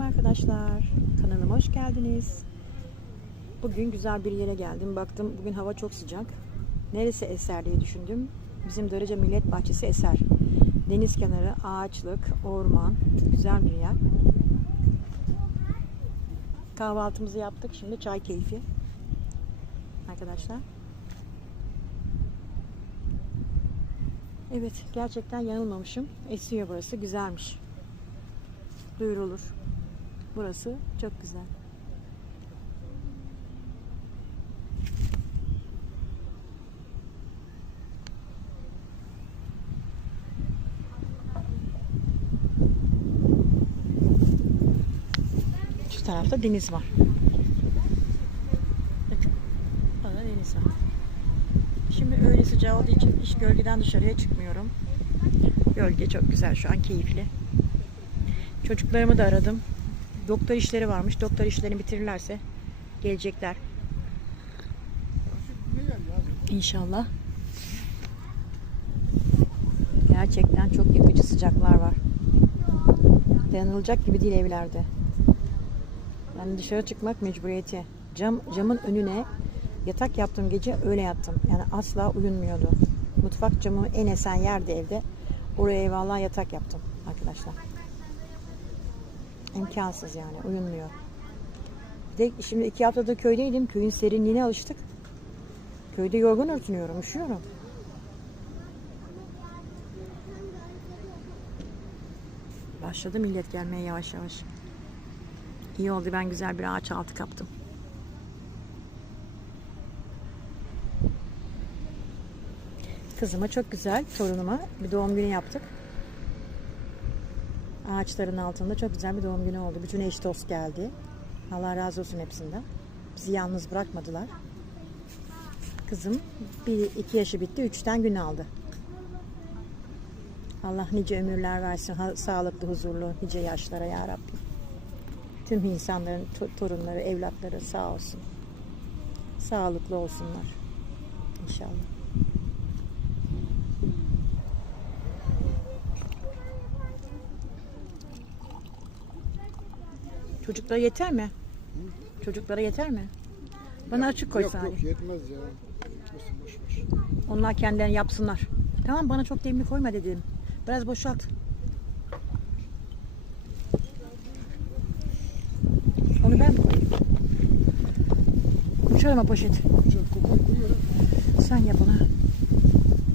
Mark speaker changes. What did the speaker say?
Speaker 1: arkadaşlar. Kanalıma hoş geldiniz. Bugün güzel bir yere geldim. Baktım bugün hava çok sıcak. Neresi eser diye düşündüm. Bizim Darıca Millet Bahçesi eser. Deniz kenarı, ağaçlık, orman. Güzel bir yer. Kahvaltımızı yaptık. Şimdi çay keyfi. Arkadaşlar. Evet gerçekten yanılmamışım. Esiyor burası. Güzelmiş. Duyurulur. Burası çok güzel. Şu tarafta deniz var. Orada deniz var. Şimdi öğle sıcağı olduğu için hiç gölgeden dışarıya çıkmıyorum. Gölge çok güzel şu an keyifli. Çocuklarımı da aradım. Doktor işleri varmış. Doktor işlerini bitirirlerse gelecekler. İnşallah. Gerçekten çok yakıcı sıcaklar var. Dayanılacak gibi değil evlerde. Yani dışarı çıkmak mecburiyeti. Cam, camın önüne yatak yaptığım gece öyle yattım. Yani asla uyunmuyordu. Mutfak camı en esen yerde evde. Oraya eyvallah yatak yaptım arkadaşlar. İmkansız yani uyunmuyor. De şimdi iki haftadır köydeydim. Köyün serinliğine alıştık. Köyde yorgun örtünüyorum, üşüyorum. Başladı millet gelmeye yavaş yavaş. İyi oldu ben güzel bir ağaç altı kaptım. Kızıma çok güzel, torunuma bir doğum günü yaptık. Ağaçların altında çok güzel bir doğum günü oldu. Bütün eş dost geldi. Allah razı olsun hepsinden. Bizi yalnız bırakmadılar. Kızım bir iki yaşı bitti, üçten gün aldı. Allah nice ömürler versin, ha- sağlıklı, huzurlu, nice yaşlara ya Rabbim. Tüm insanların to- torunları, evlatları sağ olsun. Sağlıklı olsunlar. İnşallah. Çocuklara yeter mi? Çocuklara yeter mi? Bana açık koy
Speaker 2: Yok
Speaker 1: sadece.
Speaker 2: yok yetmez ya. Yetmesin boş boş.
Speaker 1: Onlar kendilerini yapsınlar. Tamam bana çok demli koyma dedim. Biraz boşalt. Onu ben mi koyayım? Uçarım poşet.
Speaker 2: Kokuyu koyuyorum.
Speaker 1: Sen yap onu.